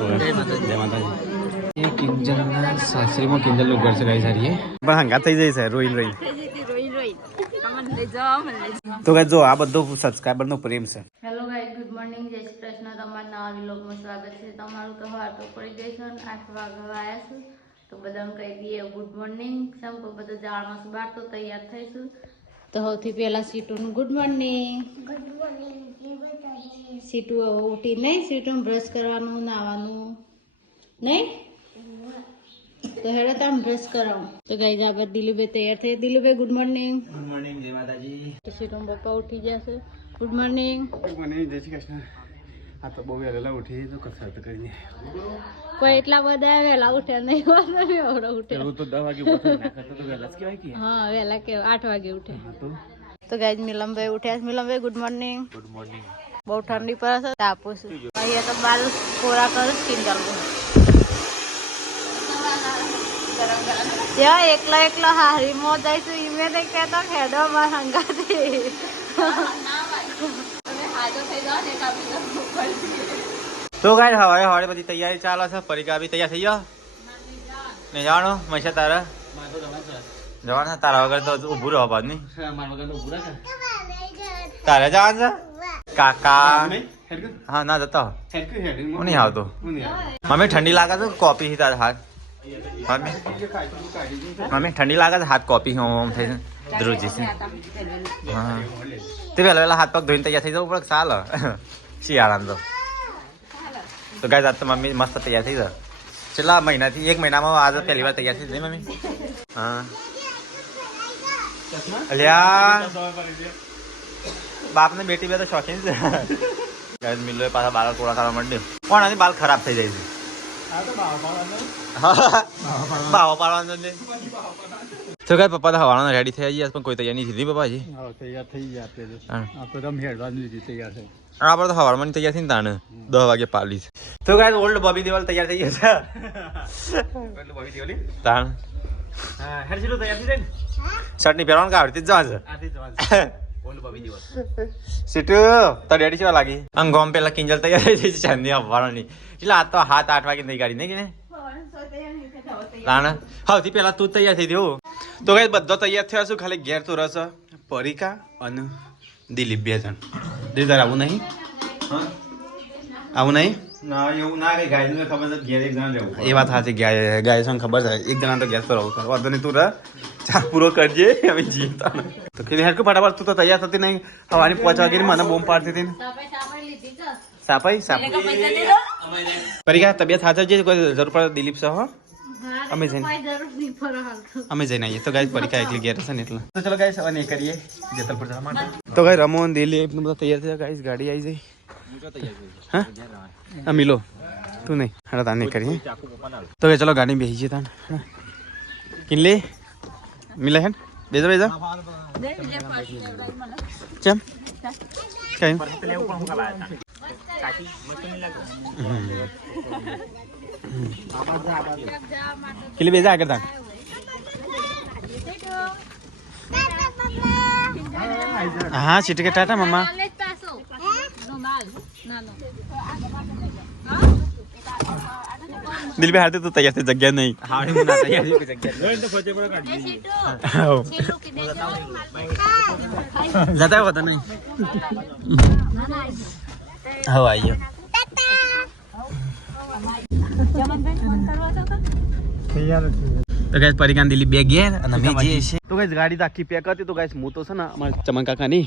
જય માતાજી. એ કિંજલના સાસરીમાં કિંજલનું ઘર છે ગાઈસ હારી પણ હંગા થઈ જાય છે રોઈ રોઈ. તો ગાઈસ જો આ બધો સબસ્ક્રાઇબરનો પ્રેમ છે. હેલો ગાઈસ, ગુડ મોર્નિંગ, જય શ્રી કૃષ્ણ. તમારા નવા વ્લોગમાં સ્વાગત છે. તમારું તો વાર તો પડી ગઈ છે ને 8 વાગવા આવ્યા છું તો બધાને કહી દઈએ ગુડ મોર્નિંગ. સમ કોઈ બધા જવાનું છે બહાર તો તૈયાર થઈશું. તો સૌથી પહેલા સીટુનું ગુડ મોર્નિંગ. સીટુ ઉઠી નહીં, સીટું બ્રશ કરવાનું, નાવાનું નહીં તો હેડો તમે બ્રશ કરાવો. તો ગાઈસ આપણે દિલુભાઈ તૈયાર થઈ. Dilubhai good morning. Good morning, જય માતાજી. તો સીટું પપ્પા ઉઠી જશે. Good morning. ગુડ મોર્નિંગ, જય શ્રી કૃષ્ણ. આ તો બહુ વહેલા ઉઠી તો કસરત કરીને કોઈ એટલા બધા વહેલા ઉઠ્યા નહીં, વાંધો ઉઠ્યા તો 10 વાગે ઉઠે ના કરતો તો વહેલા જ કહેવાય કે હા વહેલા કે 8 વાગે ઉઠે. તો ગાઈસ મિલમભાઈ ઉઠ્યા. મિલમભાઈ ગુડ મોર્નિંગ. Good morning. બહુ ઠંડી પડે છે, તાપું છું. અહીંયા તો બાલ કોરા કરું કિંજલ જ્યાં એકલા એકલા હારી મો જઈશું ઈમે નહીં કહેતો ખેડો માં હંગાથી તો ગાઈસ હવારે હવારે બધી તૈયારી ચાલે છે. પરીક્ષા બી તૈયાર થઈ ગયો ને જવાનું મહેશા તારા જવાના તારા વગર તો ઊભું રહો બાદ નહીં તારે જવાનું છે કાકા હા ના જતો હું નહીં આવતો મમ્મી ઠંડી લાગે છે કોપી તારા હાથ મમ્મી ઠંડી લાગે છે હાથ કોપી ઓમ થઈ ધ્રુજી છે હા તે વહેલા વહેલા હાથ પગ ધોઈને તૈયાર થઈ જવું પડે ચાલે શિયાળામાં તો ગાઈસ આજ તો મમ્મી મસ્ત તૈયાર થઈ જાય છેલ્લા મહિનાથી 1 મહિનામાં આજે પહેલી વાર તૈયાર થઈ જાય મમ્મી હા અલ્યા બાપ ને બેટી બે તો શોખીન છે ગાઈસ મિલો પાછા બાલ કોળા કરવા માંડ્યો પણ આની બાલ ખરાબ થઈ જાય છે બાવો પાડવાનો ને તો ગાઈસ પપ્પા તો હવાના રેડી થઈ ગયા પણ કોઈ તૈયાર નહીં થઈ પપ્પાજી તૈયાર થઈ ગયા આપણે તો હેડવાની તૈયાર છે આપણે તો હવારમાં તૈયાર થઈ ને તાણે 10 વાગે પાલી તો ગાઈસ ઓલ્ડ બોબી દેવલ તૈયાર થઈ ગયા છે ઓલ્ડ બોબી દેવલી તાણ હા હેરસીલો તૈયાર થઈ જાય ને ચટણી પહેરવાનું કાવડતી જ જવા છે ઓલ્ડ બોબી દેવલ સીટુ તો રેડી છે લાગી આમ ગોમ પેલા કિંજલ તૈયાર થઈ જઈ છે ચાંદી આવવાની એટલે આ તો 7-8 વાગે નહીં ગાડી નહીં કે તાણ સૌથી પહેલા તું તૈયાર થઈ દેવું તો ગાઈસ બધો તૈયાર થયો છું ખાલી ઘેર તો રસ પરીકા અને દિલીપ 2 જણ દીદાર આવું નહીં હા આવું નહીં ના એવું ના કઈ ગાય ને ખબર છે ઘેર એક જણ રહેવું એ વાત સાચી ગાય છે ખબર છે એક જણા તો ગેસ પર રહું વાંધો નહીં તું ચા પૂરો કરજે અમે જીતા તો કે હેર ફટાફટ તું તો તૈયાર થતી નહીં હવાની 5 વાગે મને બોમ્બ પાડતી હતી ને સાપાઈ પરીકા તબિયત સાચવ છે કોઈ જરૂર પડે દિલીપ સહ અમે જઈને આવીએ તો ગાઈસ પરીક્ષા એકલી ઘેર છે ને એટલે તો ચલો ગાઈસ હવે નહીં કરીએ જેતલપુર જવા માટે તો ગાઈસ રમોન દિલીપ ને બધા તૈયાર થયા ગાઈસ ગાડી આવી જાય હા આ મિલો તું નહીં હાડા તાન નહીં કરીએ તો ગાઈસ ચલો ગાડી બેસી જઈએ તાન કિનલે મિલે હેન બેજા ચમ કઈ કિલી બેજા આગળ તાન હા સીટ કે ટાટા મમ્મા દિલ બે હાથે તો તૈયાર થઈ જગ્યા નહીં હાડી મુના તૈયાર થઈ જગ્યા તો ફોટો પર કાઢી જતા હોતા નહીં હા આયો તો ગાઈસ પરિકાન દિલી બે ગયા અને અમે જે છે તો ગાઈસ ગાડી તો આખી પેક હતી તો ગાઈસ હું તો છે ને અમારા ચમન કાકાની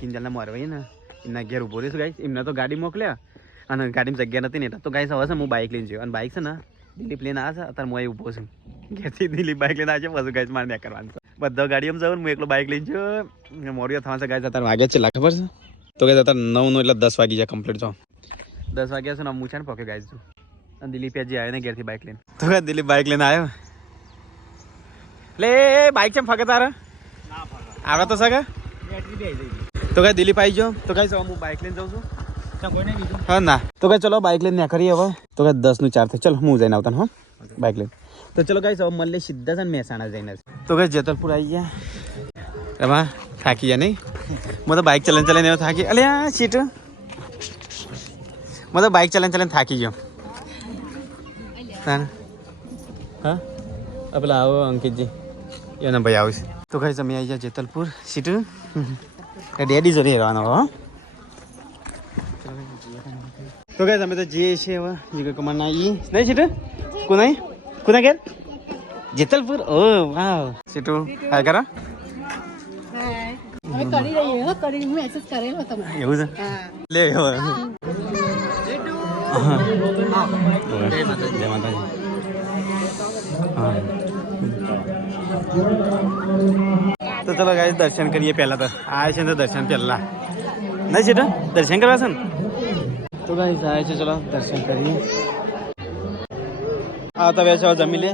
કિંજલના મારવાઈ ને એમના ઘેર ઉભો રહીશ ગાઈસ એમને તો ગાડી મોકલ્યા અને ગાડીમાં જગ્યા નથી ને તો ગાઈસ હવે છે હું બાઇક લઈને જયો અને બાઇક છે ને દિલીપ લઈને આવે છે અત્યારે હું ઉભો છું ઘેરથી દિલીપ બાઇક લઈને આવે છે પછી ગાઈસ મારે ત્યાં કરવાનું છે બધા ગાડીમાં જવું હું એકલો બાઇક લઈને જયો મોરિયો થવા છે ગાઈસ અત્યારે વાગ્યા છે ખબર છે તો ગાઈસ અત્યારે 9 નો એટલે 10 વાગી જાય કમ્પ્લીટ જો 10 વાગ્યા છે ને હું છે ને પક્યો ગાઈસ અને દિલીપ જે આવ્યો ને ઘેરથી બાઇક લઈને તો દિલીપ બાઇક લઈને આવ્યો લે બાઇક કેમ ફગે તારે આવડે તો સકે તો કઈ દિલીપ આવી ગયો તો કઈ હું બાઇક લઈને જાઉં છું હા ના તો કઈ ચલો બાઇક લઈને કરીએ હવે તો કઈ 10 નું 4 થાય ચલો હું જઈને આવતા હા બાઇક લઈને તો ચલો કઈ હવે મળીએ સીધા છે ને મહેસાણા જઈને તો કઈ જેતલપુર આવી ગયા એમાં થાકી ગયા નહીં मैं तो बाइक चलन चलन थाकी अले हाँ सीट मैं तो बाइक चलन चलन थाकी गयो તાન હા પેલા આવો અંકિતજી એના ભાઈ આવશે તો કઈ તમે આવી જાય જેતલપુર સીટ ડેડી જોડે રહેવાનો હો તો કઈ તમે તો જઈએ છીએ હવે જીગર કુમાર ના ઈ નહીં સીટ કોના ઘેર જેતલપુર ઓ વાવ સીટુ હાય કરા એવું છે લે જય માતાજી તો ચલો ગાઈસ દર્શન કરીએ પહેલા તો આવે છે તો દર્શન પહેલા નહીં છે દર્શન કરવા છે ને તો ગાઈસ આવે છે ચલો દર્શન કરીએ હા તો વેચો જમી લે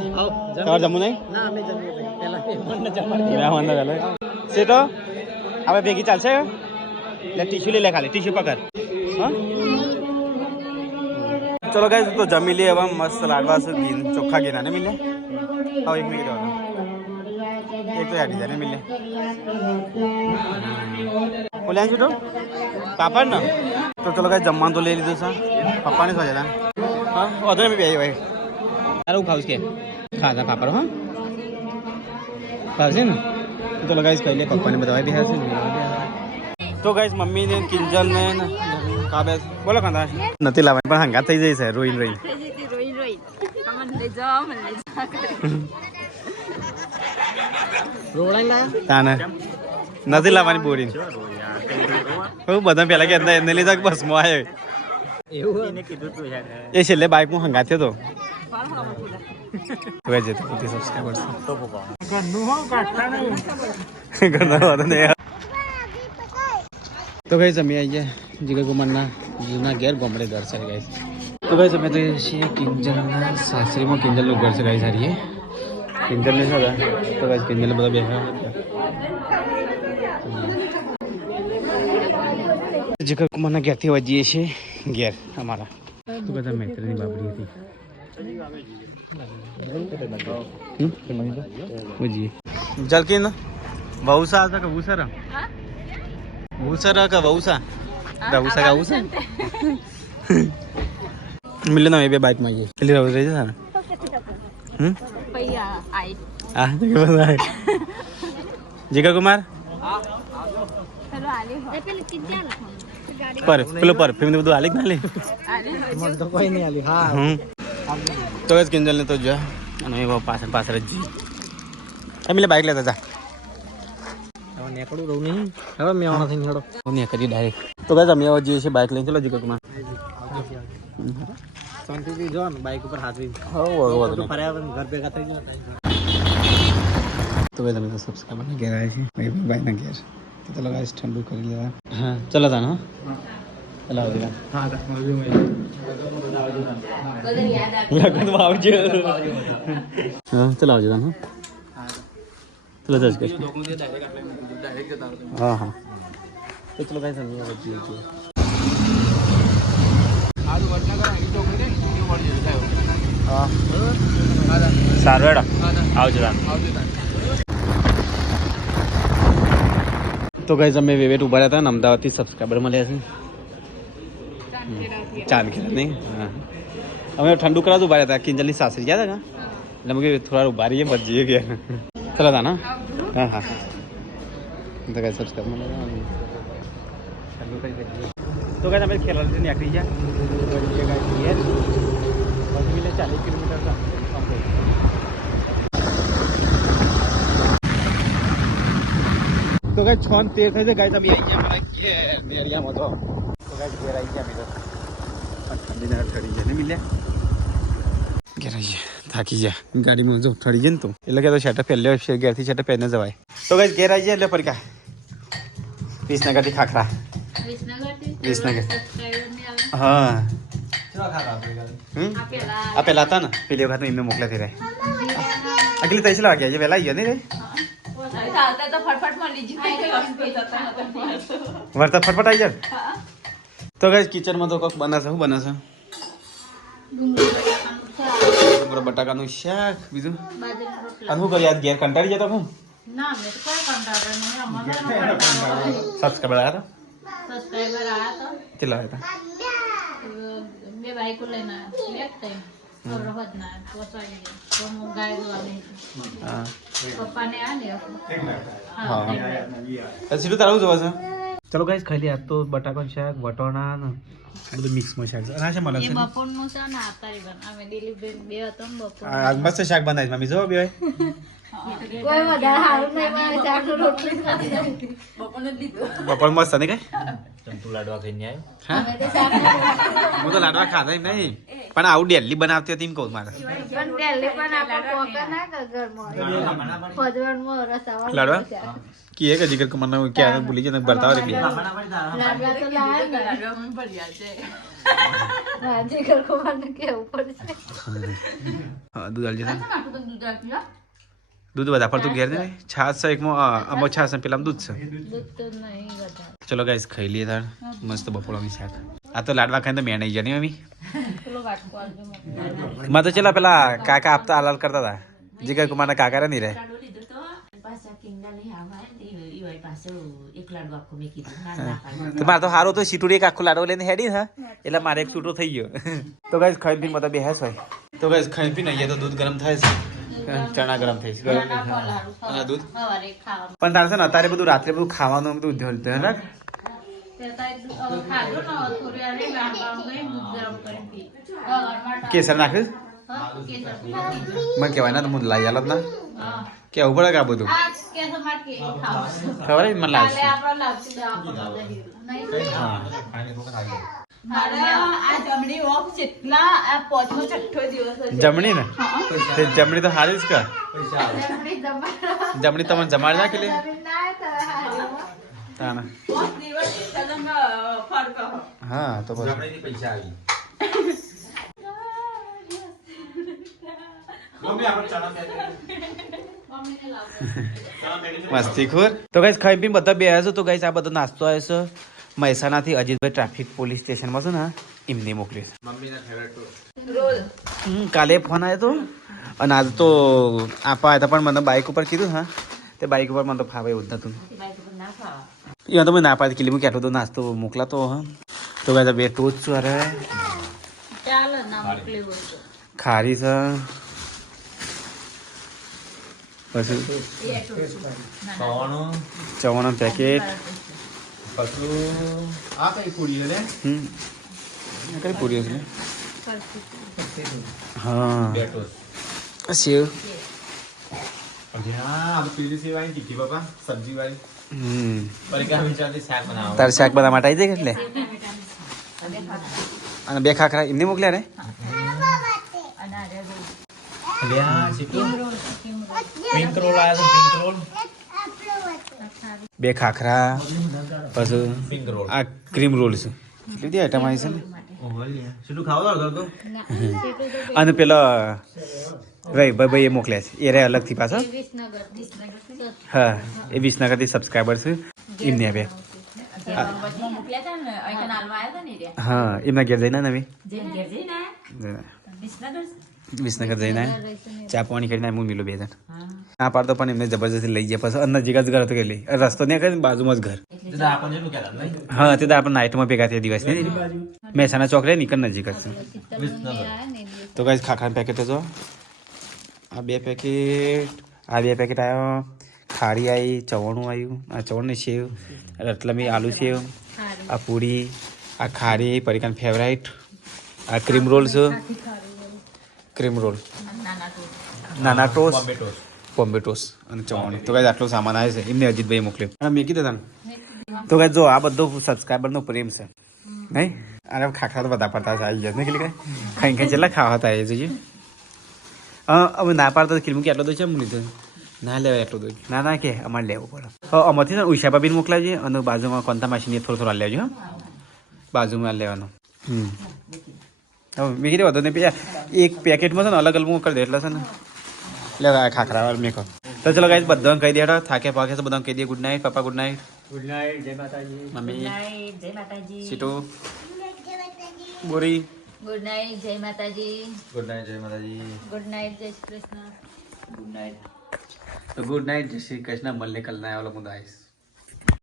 તમારે જમવું નહીં સેટો હવે ભેગી ચાલશે એટલે ટીશ્યુ લઈ લે ખાલી ટીશ્યુ પકડ હા ચલો ગાઈસ તો જમી લે હવે મસ્ત લાડવા છે ચોખ્ખા ગેરા ને મિલે હા 1 મિનિટ એક તો યાદ જાય ને મિલે બોલ્યા છું તો પાપડ ને તો ચલો ગાઈસ જમવાનું તો લઈ લીધું છે પપ્પાને શું જતા હા વધુ ને બે ભાઈ તારું ખાવું કે ખાધા પાપડ હા ખાવશે ને ચલો ગાઈસ કહી લે પપ્પાને બધા બિહાર છે તો ગાઈસ મમ્મી ને કિંજલ ને કાબે બોલો કાંદા નથી લાવવાની પણ હંગાત થઈ જાય છે રોઈ તાને નથી લાવવાની બોરી બધા પેલા કે એને લીધા બસમાં આવ્યો એ છેલ્લે બાઇકમાં હંગાત થયો તો ગઈ અમે આવી ગયા જીગર કુમારના જૂના ઘેર ગોમડે ઘર છે ગાઈસ તો ગઈ અમે તો છીએ કિંજલના સાસરીમાં કિંજલનું ઘર છે ગાઈ સારી કિંજલને છે તો ગાઈસ કિંજલને બધા બેઠા જીગર કુમારના ઘેરથી વજીએ છીએ ઘેર અમારા તો બધા મૈત્રની બાબરી હતી જલકીન વહુસા હતા કે ભૂસરા ભૂસરા કે વહુસા વહુસા કે વહુસા મિલે ના બે બાઈક માં ગઈ પેલી રહી છે ને જીગર કુમાર પેલું પરફ્યુમ બધું આલી ના લે કોઈ નહીં આલી હા તો જ કિંજલ ને તો જો અને પાછળ પાછળ જ જઈએ મિલે બાઈક લેતા હતા નેકડું રહું નહીં હવે મેવાના થઈને હેડો નેકડી ડાયરેક્ટ તો ગાઈસ અમે આવા જઈએ છીએ બાઈક લઈને ચલો જીગર કુમાર શાંતિથી જો ને બાઈક ઉપર હાથવી ફર્યા ઘર ભેગા થઈ ગયા તો ગાઈસ અમે તો સબસ્ક્રાઇબર ને ઘેર આવ્યા છીએ ભાઈ ના ઘેર તો ચલો ગાઈસ ઠંડુ કરી લેવા હા ચલો તાન હા ચલો આવજો હા લગન આવજો હા ચલો આવજો તાન ચલો જજ કે હા હા તો ચલો ગાઈસ અમે વચ્ચે છીએ હા સારું હેડો આવજો તાન તો ગાઈસ અમે વેવેટ ઉભા રહ્યા હતા ને અમદાવાદથી સબસ્ક્રાઈબર મળ્યા છે ચાંદખેડા નહીં હા અમે ઠંડુ કરાવતું ઉભા રહ્યા હતા કિંજલની સાસરી ગયા હતા એટલે અમે થોડા ઉભા રહીએ બસ જઈએ ગયા ચલો તા ના હા હા તો ગાઈસ સબસ્ક્રાઈબ મળ્યા ઠંડુ કરી શકીએ તો ગાઈસ અમે ખેલાડી નીકળી ગયા મિલે 40 કિલોમીટર તો ગાઈસ 6:13 થઈ છે ગાઈસ અમે આવી ગયા મારા ઘેર મેરિયામાં તો ગાઈસ ઘેર આવી ગયા અમે તો ઠંડીના ઠરી ગયા ને મિલ્યા ઘેર આવી ગયા થાકી ગયા ગાડીમાં જો ઠરી જાય ને તો એટલે કે તો શેટર પહેલે ઘેરથી શેટર પહેરને જવાય તો ગાઈસ ઘેર આવી ગયા એટલે ફરકા વિસનગરથી ખાખરા વિસનગર હા આ પેલા હતા ને પેલી વખત એમને મોકલ્યા થઈ રહ્યા આગલી તૈસે લાગ્યા છે વહેલા આવી ગયા નહીં વરતા ફટફટ આવી જાય તો ગાઈસ કિચનમાં તો કોક બનાશે શું બનાશે બટાકાનું શાક બીજું અને શું કરી આજ ઘેર કંટાળી જતો હું સબસ્ક્રાઈબર આવ્યા હતા કેટલા આવ્યા હતા હા પપ્પાને આ લે હા સીધું તારું જોવા છે ચલો ગાઈસ ખાઈ લે આજ તો બટાકાનું શાક વટોણા ને બધું મિક્સમાં શાક છે અને આ છે મળે એ છે બપોરનું છે ને આતારી બન અમે દિલીપબેન બે હતો ને બપોર આજ મસ્ત શાક બનાવીશ મમ્મી જો બે કોઈ વધારે હારું નહીં મને ચાકુ રોટલી ખાધી બપોર મસ્ત ને કઈ ચંપુ લાડવા ખાઈને આવ્યો હા અમે તો શાક હું તો લાડવા ખાધા નહીં પણ આવું ડેલી બનાવતી હતી એમ કહું મારે પણ પહેલી પણ આપણે પોકા ના કર ઘરમાં ફજવાનમાં રસાવાળું લાડવા? છે. કે કે જીગર મને ક્યાં ભૂલી જાય બતાવો રે લાડવા તો લાવે ને હા જીગર કુમારને કેવું પડશે હા દૂધ આલજે દૂધ બધા પર તું ઘેર દે છાશ છે એકમાં અમો છાશ છે પેલા દૂધ છે દૂધ તો નહીં વધારે ચલો ગાઈસ ખાઈ લઈએ તાર મસ્ત બપોરાની શાક આ તો લાડવા ખાઈને તો મેં નહીં જાણી મમ્મી પેલો વાટકો આવજો મને. માં તો ચલા પેલા કાકા આપતા હાલાલ કરતા હતા જીગર કુમારના કાકા રે નહીં રે તો મારે તો સારું તો સીટુડી એક આખું લાડવો લઈને હેડી હા એટલે મારે એક છૂટો થઈ ગયો તો ગાઈસ ખાઈ પીને બધા બેહાસ હોય તો ગાઈસ ખાઈ પીને અહીંયા તો દૂધ ગરમ થાય છે ચણા ગરમ થઈ છે ગરમ નાના ફલારું હા, દૂધ સવારે ખાવાનું પણ તારે છે ને અત્યારે બધું રાત્રે બધું ખાવાનું બધું ધ્યાન રાખ તે તારે દૂધ હવે ખાધું ને હવે થોડી વાર રહી ગાંઠવાનું કરીને દૂધ ગરમ કરીને પી સવારમાં કેસર નાખીશ હા, કેસર પીવું. મને કહેવાય ના તો હું લઈ આલો જ ના હા. કેવું પડે કે આ બધું આ કેસર માં કેવું ખાવાનું. ખબર છે? મને લાગશે કાલે આપણે લાવશું દવાખાના દહીં. નહીં? હા જમણી ને તે જમણી તો હારી જ કર જમણી જમા- જમણી તમને જમાડી નાખી લે જમીન ના આવે તો હારી. તાને. હા તો પછી જમણીથી પૈસા આવી મમ્મીને લાવજો. મસ્તીખોર તો ગાઈસ ખાઈ પીને બધા બે આવ્યા છો તો ગાઈસ આ બધો નાસ્તો આવ્યો છે મહેસાણાથી અજીતભાઈ ટ્રાફિક પોલીસ સ્ટેશનમાં છે ને એમને મોકલ્યો છે કાલે ફોન આવ્યો હતો અને આજે તો આપા હતા પણ મને બાઇક ઉપર કીધું હા તે બાઇક ઉપર મને તો ફાવે એવું જ નતું એ તો મેં ના પાડી કીધું કેટલો તો નાસ્તો મોકલાતો હા તો ગાઈસ બે ટોચ છું અરે ચાલો ના મોકલી હોય તો. ખારી છે પછી ખાવાનું ચવાણું પેકેટ પછી આ કઈ પૂરી લે આ કઈ પૂરી છે હા બેટો સેવ હા પેલી સેવાય ટીકી બાપા સબ્જી વાળી હમ પરિકા વિચારથી શાક બનાવો તારે શાક બધા માટે આવી જાય એટલે અને બે ખાખરા એમને મોકલ્યા ને લ્યા સીટુ પિંક રોલ આવ્યો પિંક રોલ બે ખાખરા પછી પિંક રોલ આ ક્રીમ રોલ છે કેટલી આઈટમ આવી છે ને ઓહો લ્યા સીટુ ખાવા દો તો ના, એટલું તો અને પેલા ભાઈ ભાઈ એ મોકલ્યા છે એ રે અલગથી પાછા વિસનગર હા એ વિસનગરથી સબસ્ક્રાઈબર છે એમને બે હા એમના ઘેર જઈને નવી વિસનગર જઈને ચા પાણી કરીને હું મિલું બે જણ ના પાડતો પણ એમને જબરજસ્તી લઈ ગયા પછી અંદર જીગા જ ઘર હતો કે લઈ રસ્તો નહીં કરે બાજુમાં જ ઘર દાદા આપણને શું કહેતા નહીં હા તે તો આપણે નાઇટમાં ભેગા થયા દિવસ નહીં મહેસાણા ચોક રે નીકળ નજીક જ છે તો કઈ ખાખાના પેકેટ જો આ બે પેકેટ આ બે પેકેટ આવ્યો ખારી આવી ચવાણું આવ્યું આ ચવાણું સેવ રતલમી આલુ સેવ આ પૂરી આ ખારી પરિકાન ફેવરાઇટ આ ક્રીમ રોલ છે ક્રીમ રોલ નાના toss Bombay toast Bombay toss અને ચવાણું તો કઈ આટલો સામાન આવે છે એમને અજીતભાઈ મોકલ્યો હા મેં કીધું તને તો કઈ જો આ બધો સબસ્ક્રાઈબરનો પ્રેમ છે નહીં અરે ખાખરા તો બધા પડતા આવી ગયા ને કે ખાઈ ખાઈ જેટલા ખાવા હતા એ જોઈએ અમે ના પાડતા કિલમું કે આટલો તો છે એમ લીધું ના લેવાય એટલું દૂધ ના ના કે અમારે લેવું પડે અમારથી ને ઉષા ભાભીને મોકલાવજે અને બાજુમાં કોંતા માસીને થોડું થોડું લેજો હા બાજુમાં લેવાનું હવે મેં કીધું વધુ નહીં એક પેકેટમાં છે ને અલગ અલગ કરી દે એટલે છે ને લે ખાખરા વાળા મેં કહો તો ચલો ગાઈસ બધાને કહી દેડો થાકે પાકે છે બધાને કહી દે ગુડ નાઇટ પપ્પા ગુડ નાઇટ ગુડ નાઇટ જય માતાજી મમ્મી સીટુ બોરી ગુડ નાઇટ જય માતાજી ગુડ નાઇટ જય માતાજી ગુડ નાઇટ જય શ્રી કૃષ્ણ ગુડ નાઇટ જય શ્રી કૃષ્ણ મળને કલ ના વાला मुद्दा है